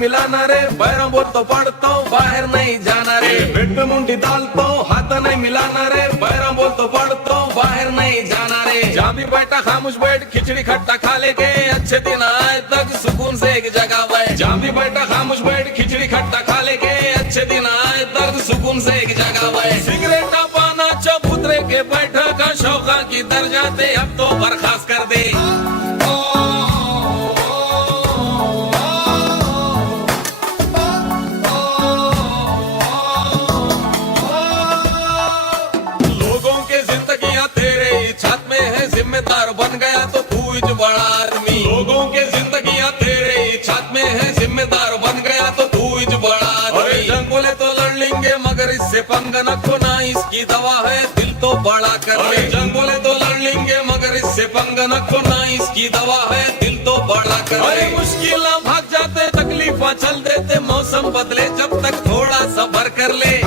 मिलाना रे, पैरों बोल तो पड़ता हूँ बाहर नहीं जाना रे। पेट में मुंडी डालता हूँ हाथ नहीं मिलाना रे, पैरों बोल तो पड़ता हूँ बाहर नहीं जाना रे। जहाँ भी बैठा खामोश बैठ, खिचड़ी खट्टा खा लेके अच्छे दिन आए तक सुकून से एक जगह बैठ। जहाँ भी बैठा खामोश बैठ, खिचड़ी खट्टा खा लेके अच्छे दिन आए तक सुकून से एक जगह बैठ। सिगरेट ना पाना चबूतरे के बैठा का शौका की दर्जाते अब तो बर्खास्त कर दे। जिम्मेदार बन गया तो तू इज बड़ा आदमी। लोगों के जिंदगियां तेरे ही छात में है, जिम्मेदार बन गया तो तू इज बड़ा आदमी। जंग बोले तो लड़ लेंगे मगर इससे पंगा न खोना, इसकी दवा है दिल तो बड़ा कर ले। जंग बोले तो लड़ लेंगे मगर इससे पंगा न खोना, इसकी दवा है दिल तो बड़ा कर ले। मुश्किल भाग जाते तकलीफा चल देते, मौसम बदले जब तक थोड़ा सब्र कर ले।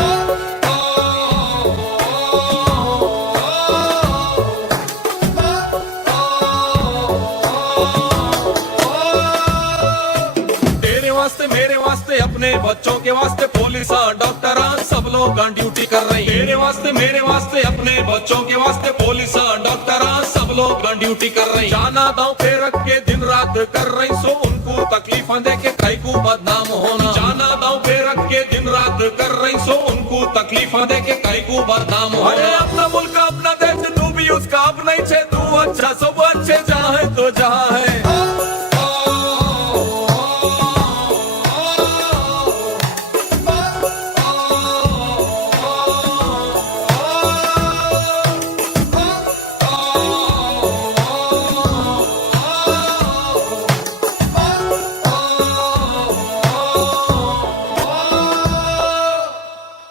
मेरे वास्ते अपने बच्चों के वास्ते पुलिस डॉक्टर सब लोग ड्यूटी कर रही। मेरे वास्ते अपने बच्चों के वास्ते पुलिस डॉक्टर सब लोग ड्यूटी कर रही। जाना दांव पे रख के दिन रात कर रही, सो उनको तकलीफा दे के कई को बदनाम होना। जाना दांव पे रख के दिन रात कर रही, सो उनको तकलीफा दे के कई को बदनाम होना। अपना मुल्क अपना देश तू भी उसका अपना ही छे, तू अच्छा सब अच्छे जहाँ है तो जहाँ है।